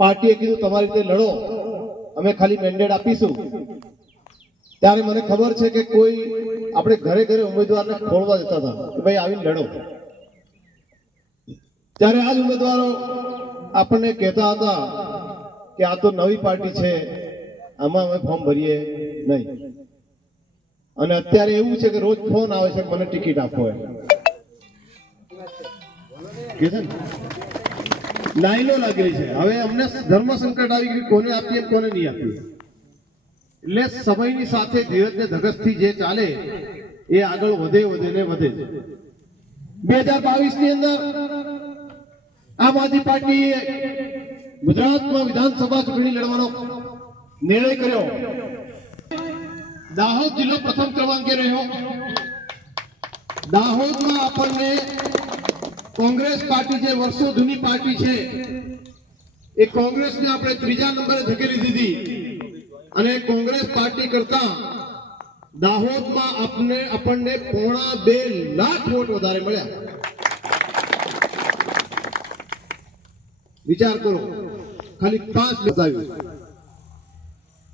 પાર્ટીએ કીધું તમારી રીતે લડો, અમે ખાલી મેન્ડેટ આપીશું, ત્યારે મને ખબર છે કે કોઈ આપણે ઘરે ઘરે ઉમેદવારને ખોળવા દેતા હતા કે ભાઈ આવીને લડો. ત્યારે આ જ ઉમેદવારો આપણને કહેતા હતા કે આ તો નવી પાર્ટી છે, આમાં અમે ફોર્મ ભરીએ નહીં. અને અત્યારે એવું છે કે રોજ ફોન આવે છે કે મને ટિકિટ આપો એમ કે છે ને, લાઈનો લાગેલી છે. હવે અમને ધર્મ સંકટ આવી ગયું, કોને આપીએ કોને નહીં આપીએ. એટલે સમયની સાથે ધીરજ ને ધગસથી જે ચાલે એ આગળ વધે ને વધે. 2022 ની અંદર આમ આદમી પાર્ટીએ ગુજરાતમાં વિધાનસભા ચૂંટણી લડવાનો નિર્ણય કર્યો. દાહોદ જિલ્લો પ્રથમ ક્રમાંકે રહ્યો. દાહોદમાં આપણને કોંગ્રેસ પાર્ટી જે વર્ષો જૂની પાર્ટી છે એ કોંગ્રેસને આપણે ત્રીજા નંબરે ધકેલી દીધી અને કોંગ્રેસ પાર્ટી કરતા દાહોદમાં આપણને 2.5 લાખ વોટ વધારે મળ્યા. વિચાર કરો, ખાલી 5 બતાવ્યું.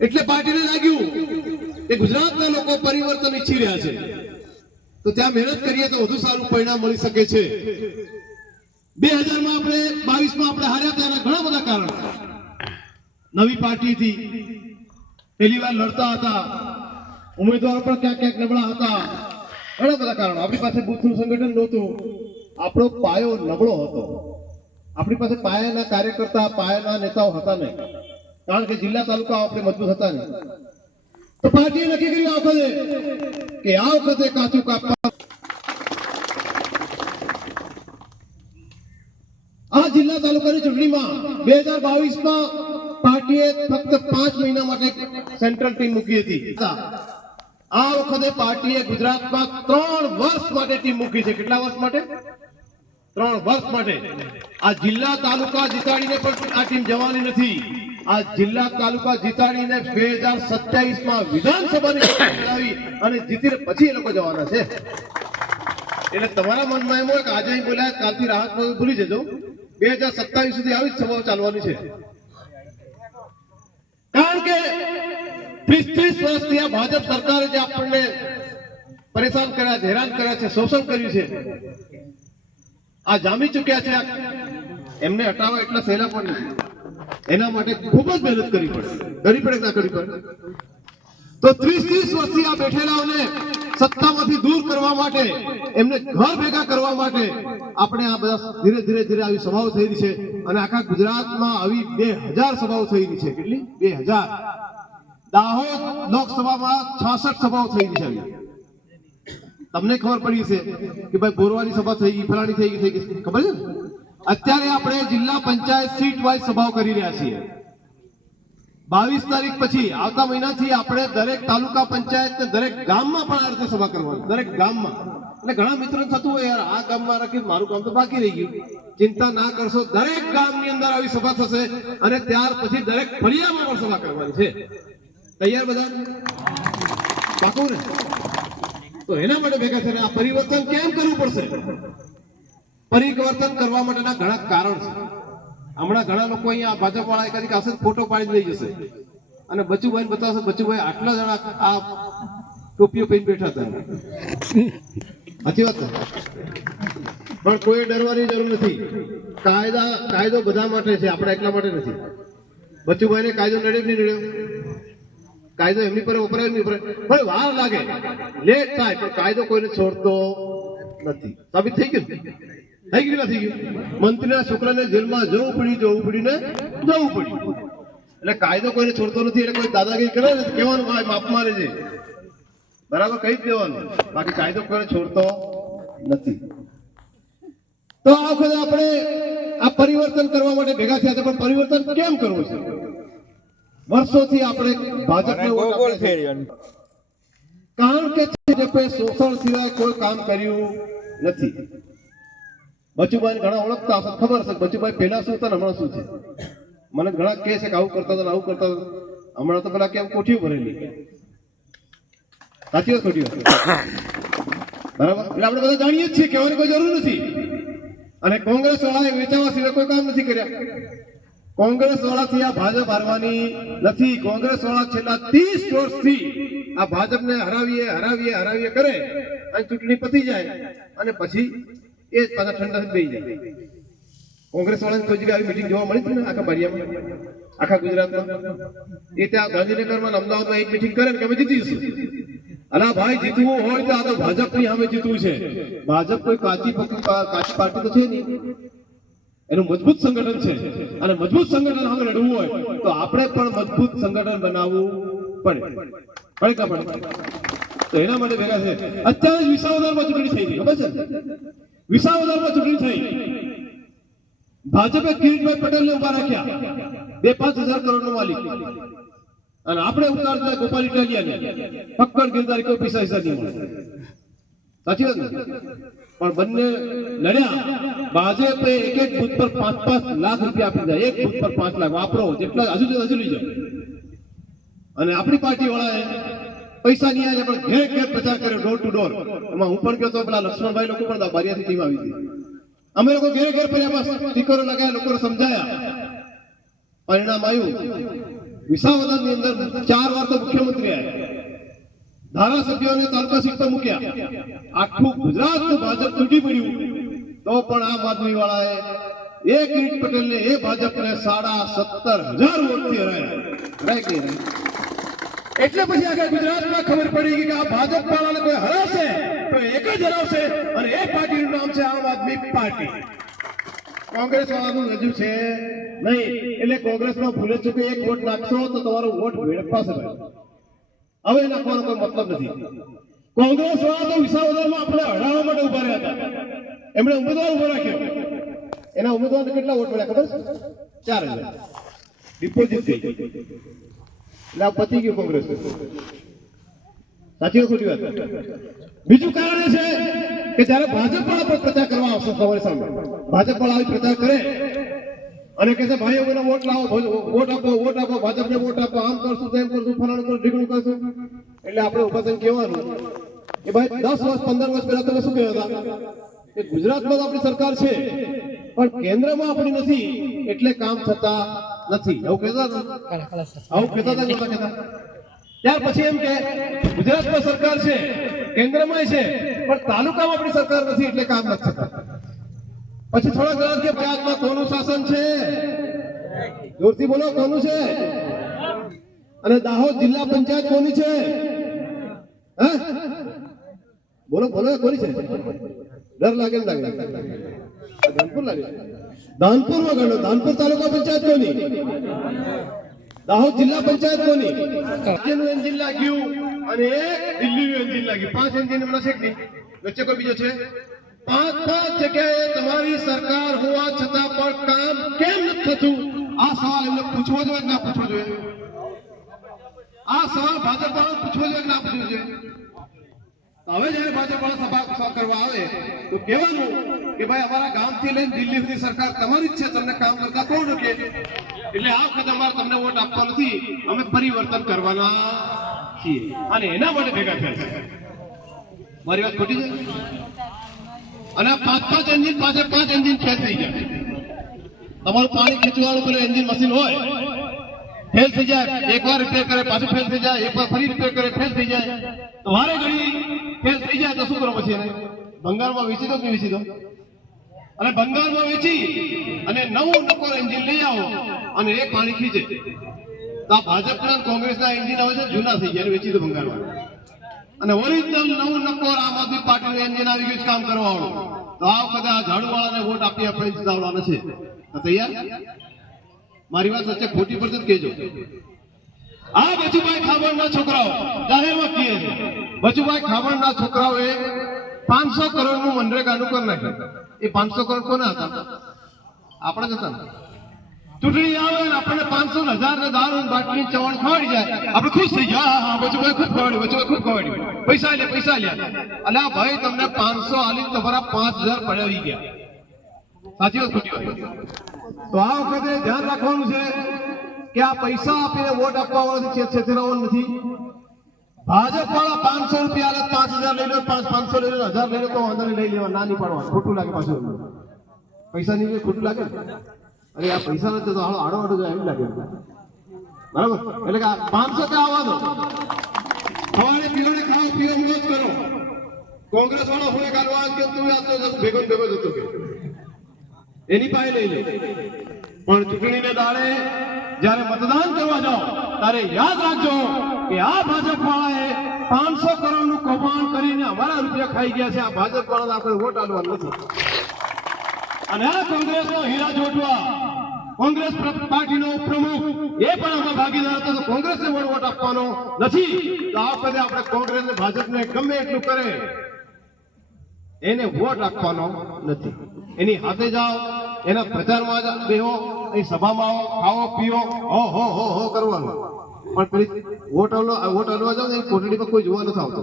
એટલે પાર્ટીને લાગ્યું કે ગુજરાતના લોકો પરિવર્તન ઈચ્છી રહ્યા છે, તો ત્યાં મહેનત કરીએ તો વધુ સારું પરિણામ મળી શકે છે. 2000 માં આપણે 22 માં આપણે હાર્યા હતા, એના ઘણા બધા કારણો. નવી પાર્ટીથી પહેલી વાર લડતા હતા, ઉમેદવારો પણ ક્યાંક ક્યાંક નબળા હતા, ઘણા બધા કારણો. આપણી પાસે બૂથનું સંગઠન નહોતું, આપણો પાયો નબળો હતો. આપણી પાસે પાયાના કાર્યકર્તા, પાયાના નેતાઓ હતા નહીં, કારણ કે જિલ્લા તાલુકા આપણે મજબૂત હતા નહીં. તો પાર્ટીએ નક્કી કર્યું આ વખતે કે આ વખતે કાચું કાપવા. આ જિલ્લા તાલુકાની ચૂંટણીમાં 2022 માં પાર્ટીએ ફક્ત 5 મહિના માટે સેન્ટ્રલ ટીમ મૂકી હતી. આ વખતે પાર્ટીએ ગુજરાતમાં 3 વર્ષ માટે ટીમ મૂકી છે. કેટલા વર્ષ માટે? 3 વર્ષ માટે. આ જિલ્લા તાલુકા જીતાડીને પણ આ ટીમ જવાની નથી. આ જિલ્લા તાલુકા જીતાડીને 2027 માં વિધાનસભાની ચૂંટણી અને જીતીને પછી એ લોકો જવાના છે. એટલે તમારા મનમાં એમ હોય કે આજે અહીં બોલ્યા, કાલથી રાહત ભૂલી જજો. 2027 સુધી આવી જ સભાઓ ચાલવાની છે. કારણ કે 30 વર્ષથી આ ભાજપ સરકારે જે આપણને પરેશાન કર્યા છે, હેરાન કર્યા છે, શોષણ કર્યું છે, આ જામી ચૂક્યા છે. એમને હટાવવા એટલા સહેલા પણ નથી. એના માટે ખૂબ જ મહેનત કરવી પડે. ના કરવી પડે. તો 30 વર્ષથી આ બેઠેલાઓને સત્તામાંથી દૂર કરવા માટે, એમને ઘર ભેગા કરવા માટે આપણે આ બધા ધીરે ધીરે આવી સભાઓ થઈ રહી છે. અને આખા ગુજરાતમાં આવી 2000 સભાઓ થઈ રહી છે. કેટલી? 2000. દાહોદ લોકસભામાં 66 સભાઓ થઈ રહી છે. તમને ખબર પડી છે કે ભાઈ બોરવાની સભા થઈ ગઈ, ફલાણી થઈ ગઈ, ખબર છે ને? અત્યારે આપણે જિલ્લા પંચાયત સીટ વાઇઝ સભાઓ કરી રહ્યા છીએ. 22 તારીખ પછી આવતા મહિનાથી આપણે દરેક તાલુકા પંચાયત ને દરેક ગામમાં પણ આ રીતે સભા કરવાની. દરેક ગામમાં. એટલે ઘણા મિત્રોને થતું હોય યાર આ ગામમાં રાખી, મારું કામ તો બાકી રહી ગયું. ચિંતા ના કરશો, દરેક ગામની અંદર આવી સભા થશે અને ત્યાર પછી દરેક ફળિયામાં પણ સભા કરવાની છે. તૈયાર બધા? પાકું ને? તો એના માટે ભેગા થઈને આ પરિવર્તન કેમ કરવું પડશે? પરિવર્તન કરવા માટેના ઘણા કારણ છે. હમણાં ઘણા લોકો અહીંયા ભાજપ વાળા એકાદી પાસે ફોટો પાડી લઈ જશે અને બચુભાઈ બતાવશે, બચુભાઈ આટલા જણા આ ટોપીઓ પહેરી બેઠા હતા. સાચી વાત છે. પણ કોઈ ડરવાની જરૂર નથી. કાયદો બધા માટે છે, આપણે એકલા માટે નથી. બચુભાઈને કાયદો નડ્યો નહીં નડ્યો? કાયદો એમની પર વપરાય નહીં વપરાય, પણ વાર લાગે, લેટ થાય, પણ કાયદો કોઈને છોડતો નથી. સાબિત થઈ ગયું? થઈ ગયું નથી ગયું? મંત્રીના છોકરાને જેલમાં જવું પડ્યું ને જવું પડ્યું. એટલે કાયદો કોઈને છોડતો નથી. એટલે કોઈ દાદાગીરી કરે ને કહેવાનું માપ મારે છે, બરાબર કહી જ દેવાનું. બાકી કાયદો કોઈને છોડતો નથી. તો આ વખતે આપણે આ પરિવર્તન કરવા માટે ભેગા થયા છે. પણ પરિવર્તન કેમ કરવું છે? વર્ષોથી આપણે ભાજપને કારણ કે શોષણ સિવાય કોઈ કામ કર્યું નથી. બચુભાઈ ઘણા ઓળખતા હશે, ખબર હશે બચુભાઈ પહેલા શું હતા હમણાં શું છે. મને ઘણા કહે છે કે આવું કરતા હતા, આવું કરતા હતા. હમણાં તો પેલા કેમ કોઠીઓ ભરેલી. સાચી વાત? ખોટી વાત? બરાબર. એટલે આપણે બધા જાણીએ જ છીએ, કહેવાની કોઈ જરૂર નથી. અને કોંગ્રેસ વાળાએ વેચાવા સિવાય કોઈ કામ નથી કર્યા. કોંગ્રેસ વાળાથી આ ભાજપ હારવાની નથી. કોંગ્રેસ વાળા છેલ્લા 30 વર્ષથી આ ભાજપને હરાવીએ કરે અને ચૂંટણી પતી જાય અને પછી એ પાછા ઠંડા થઈ જાય. કોંગ્રેસ વાળાની કોઈ જગ્યાએ આવી મિટિંગ જોવા મળી હતી ને આખા બારિયામાં, આખા ગુજરાતમાં? એ ત્યાં ગાંધીનગરમાં, અમદાવાદમાં એક મિટિંગ કરે ને કે અમે જીતીશું. અલા ભાઈ, જીતવું હોય તો આ તો ભાજપની સામે જીતવું છે. ભાજપ કોઈ કાચી પાર્ટી તો છે નહીં. એનું મજબૂત સંગઠન છે અને મજબૂત સંગઠન સામે લડવું હોય તો આપણે પણ મજબૂત સંગઠન બનાવવું પડે. તો એના માટે ભેગા છે. અત્યારે જ વિસાવદરમાં ચૂંટણી થઈ ખબર છે? વિસાવદરમાં ચૂંટણી થઈ, ભાજપે કિરીટભાઈ પટેલને ઉભા રાખ્યા, 2-5 હજાર કરોડનો માલિક, અને આપણે ઉતારતા ગોપાલ ઇટાલિયાને પક્કડ ગિરદારી કોઈ પૈસા નહીં મળે. સાચી વાત ને? પણ બંને લડ્યા. ભાજપે એક બૂથ પર 5-5 લાખ રૂપિયા આપી દીધા. એક બૂથ પર 5 લાખ વાપરો, જેટલા હજુ લઈ જાઓ. અને આપણી પાર્ટી વાળાએ પૈસા નહીં આવ્યા પણ ઘેર પ્રચાર કર્યો, ડોર ટુ ડોર. એમાં હું પણ ગયો તો, પેલા લક્ષ્મણભાઈ લોકો પણ બારિયાથી ટીમ આવી હતી. અમે લોકો ઘેર ફર્યા, બસ સ્ટીકરો લગાવ્યા, લોકોને સમજાયા. પરિણામ આવ્યું, વિસાવદરની અંદર 4 વાર તો મુખ્યમંત્રી આવ્યા, ધારાસભ્યોને તાલુકા સીટ પર મૂક્યા. આખું ગુજરાતનું ભાજપ તૂટી પડ્યું તો પણ આમ આદમી વાળાએ એ કિરીટ પટેલને, એ ભાજપને 17,500 વોટથી હરાયા. એટલે પછી આખા ગુજરાતમાં ખબર પડી ગઈ કે આ ભાજપ વાળાને કોઈ હરાશે તો એક જ હરાવશે, અને એ પાર્ટીનું નામ છે આમ આદમી પાર્ટી. કોંગ્રેસ વાળાનું હજુ છે નહીં. એટલે કોંગ્રેસમાં ભૂલે ચૂકે એક વોટ નાખશો તો તમારો વોટ વેડફાશે. હવે નાખવાનો કોઈ મતલબ નથી. કોંગ્રેસ વાળા તો વિસાવદરમાં આપણે હરાવવા માટે ઉભા રહ્યા હતા. એમણે ઉમેદવાર ઉભો રાખ્યો. એના ઉમેદવારને કેટલા વોટ મળ્યા ખબર? 4,000 ડિપોઝિટ થઈ. એટલે આ પતી ગયું કોંગ્રેસ. સાચી ખોટી વાત? બીજું કારણ એ છે કે જયારે ભાજપ વાળા પર પ્રચાર કરવા આવશે, સવારે સામે ભાજપ વાળા આવી પ્રચાર કરે અને કહે છે ભાઈ અમે વોટ લાવો, વોટ આપો, ભાજપને વોટ આપો, આમ કરશું, તેમ કરશું, ફલાણું કરશું, ઢીકણું કરશું. એટલે આપણે ઉભા થઈને કહેવાનું કે ભાઈ 10 વર્ષ 15 વર્ષ પહેલા તમે શું કહેતા હતા કે ગુજરાતમાં આપણી સરકાર છે પણ કેન્દ્રમાં આપણી નથી, એટલે કામ થતા નથી. એવું કહેતા હતા? આવું કહેતા હતા? નહોતા કહેતા? ત્યાર પછી એમ કે ગુજરાતમાં સરકાર છે, કેન્દ્રમાં છે, પણ તાલુકામાં આપણી સરકાર નથી, એટલે કામ નથી થતા. પછી થોડા દિવસ કે પંચાયતમાં કોનું શાસન છે? જોરથી બોલો, કોનું છે? અને દાહોદ જિલ્લા પંચાયત કોની છે? બોલો કોની છે? ડર લાગે ને લાગે? ધાનપુર લાગે. ધાનપુરમાં ગણો. ધાનપુર તાલુકા પંચાયત કોની? દાહોદ જિલ્લા પંચાયત કોની? રાજ્યનું એન્જિન લાગ્યું અને એક દિલ્હીનું એન્જિન લાગ્યું. 5 એન્જિન એમના છે કે નહીં? વચ્ચે કોઈ બીજો છે? 5 જગ્યાએ તમારી સરકાર હોવા છતાં પણ કામ કેમ નથી થતું? આ સવાલ એમને પૂછવો જોઈએ કે ના પૂછવો જોઈએ? આ સવાલ ભાજપ વાળા પૂછવો જોઈએ કે ના પૂછવો જોઈએ? હવે જયારે ભાજપ વાળા સભા કરવા આવે તો કહેવાનું કે ભાઈ અમારા ગામથી લઈને દિલ્હી સુધી સરકાર તમારી જ છે, તમને કામ કરતા કોણ રોકે? એટલે આ વખતે અમારે તમને વોટ આપવા નથી, અમે પરિવર્તન કરવાના છીએ. અને એના માટે ભેગા થયા છે. મારી વાત ખોટી છે? અને 5 એન્જિન, 5 એન્જિન ફેલ થઈ ગયા. તમારું પાણી ખેંચવાનું પેલું એન્જિન મશીન હોય, ફેલ થઈ જાય, એકવાર રિપેર કરે પાછું ફેલ થઈ જાય, એકવાર ફરી રિપેર કરે ફેલ થઈ જાય, તો વારે ઘડી ફેલ થઈ જાય તો શું કરો પછી? એને બંગાળમાં વેચી દો કે વેચી દો? અને બંગાળમાં વેચી અને નવું નકોર એન્જિન લઈ આવો અને એ પાણી ખીચે. તો આ ભાજપના કોંગ્રેસના એન્જિન આવે છે જૂના થઈ ગયા, વેચી દો બંગાળમાં. અને ઓરિજિનલ નવું નકોર આમ આદમી પાર્ટીનું એન્જિન આવી ગયું કામ કરવાનું. તો આ વખતે આ ઝાડુ વાળાને વોટ આપી આપણે જીતાડવાના છે. તૈયાર? મારી વાત વચ્ચે ખોટી પડશે જ કહેજો. આ બચુભાઈ ખાબડના છોકરાઓ જાહેરમાં કહે છે, બચુભાઈ ખાબડના છોકરાઓએ 500 કરોડનું મનરેગાનું કરી નાખ્યું. એ 500 કરોડ કોના હતા? આપણા જ હતા. ચૂંટણી આવે ને આપણને 500,000 ને દારૂ બાટલી ચવણ ખવાડી જાય, આપણે ખુશ થઈ ગયા. હા, બચુભાઈ ખૂબ ખવાડ્યું, બચુભાઈ ખૂબ ખવાડ્યું, પૈસા લ્યા. અલ્યા ભાઈ, તમને 500 આલી તમારા 5,000 પડાવી ગયા. સાચી વાત ખોટી વાત? તો આ વખતે ધ્યાન રાખવાનું છે કે આ પૈસા આપીને વોટ આપવા વાળાથી છેતરાવાનું નથી. ભાજપ વાળા 500 રૂપિયા આલે, 5,000 લઈ લો, 500 લઈ લો, 1,000 લઈ લો, તો વાંધો લઈ લેવા, ના નહીં પાડવા, ખોટું લાગે પાછું. પૈસા ની ખોટું લાગે ને? અરે આ પૈસા નથી તો આડો આડો જાય એમ લાગે બરાબર. એટલે કે 500 ત્યાં આવવા દો, સવારે પીઓને ખાઓ પીઓ મોજ કરો. કોંગ્રેસ વાળો હોય કાલવા કે તું આ તો ભેગો ભેગો જતો કે એની પાસે લઈ લે. પણ ચૂંટણીને દાડે જ્યારે મતદાન કરવા જાઓ ત્યારે યાદ રાખજો કે આ ભાજપ વાળાએ 500 કરોડનું કૌભાંડ કરીને અમારા રૂપિયા ખાઈ ગયા છે. આ ભાજપ વાળાને આપણે વોટ આપવાનો નથી. અને આ કોંગ્રેસનો હીરા જોટવા, કોંગ્રેસ પાર્ટીનો પ્રમુખ એ પણ આમાં ભાગીદાર હતો. તો કોંગ્રેસને વોટ આપવાનો નથી. તો આ વખતે આપણે કોંગ્રેસને ભાજપને ગમે એટલું કરે એને વોટ આપવાનો નથી. એની હાથે જાઓ, એના પ્રચારમાં બેહો, એ સભામાં આવો, ખાઓ પીઓ, હો કરવાનું. પણ પેલી વોટ હલવા જાઓ ને એ કોટડીમાં કોઈ જોવા નથી આવતો.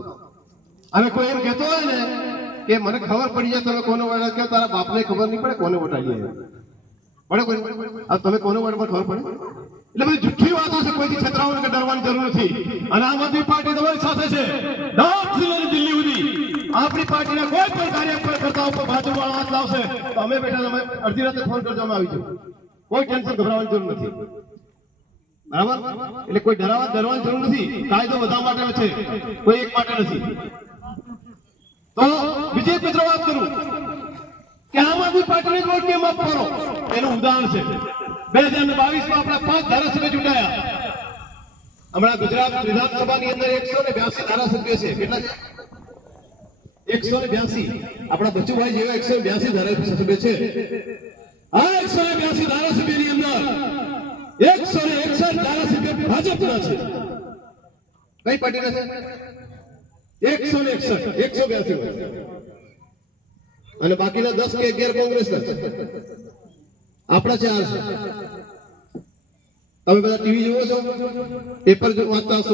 અને કોઈ એમ કહેતો હોય ને કે મને ખબર પડી જાય તમે કોને વોટ આપ્યો, તારા બાપને ખબર નહીં પડે કોને વોટ આપીએ પડે કોઈ. તમે કોને વોટ ખબર પડે? એટલે બધી જુઠ્ઠી વાતો છે. કોઈથી છેતરાવાની કે ડરવાની જરૂર નથી. અને આમ આદમી પાર્ટી તમારી સાથે છે. 10 જિલ્લાની દિલ્હી સુધી આપણી પાર્ટીના કોઈ પણ કાર્યકર્તા ઉપર ભાજપ વાળા હાથ લાવશે તો અમે બેઠા, તમે અડધી રાતે ફોન કરજો, અમે આવી જઈએ. કોઈ ટેન્શન ગભરાવાની જરૂર નથી. બરાબર. એટલે કોઈ ડરવાની જરૂર નથી. કાયદો બધા માટે છે, કોઈ એક માટે નથી. તો બીજી એક મિત્રો વાત કરું કે આમ આદમી પાર્ટીને વોટ કેમ આપવાનો, એનું ઉદાહરણ છે 2022 માં આપણા 5 ધારાસભ્ય ચૂંટાયા. હમણાં ગુજરાત વિધાનસભાની અંદર 182 ધારાસભ્ય છે. કેટલા છે? 182. આપણા બચુભાઈ જેવા 182 ધારાસભ્ય છે. આ 182 ધારાસભ્યની અંદર 161 ધારાસભ્ય ભાજપના છે. કઈ પાર્ટીના છે? 182. અને બાકીના 10 કે 11 કોંગ્રેસના છે. આપણા 4 છે. તમે બધા ટીવી જુઓ છો, પેપર વાંચતા હશો.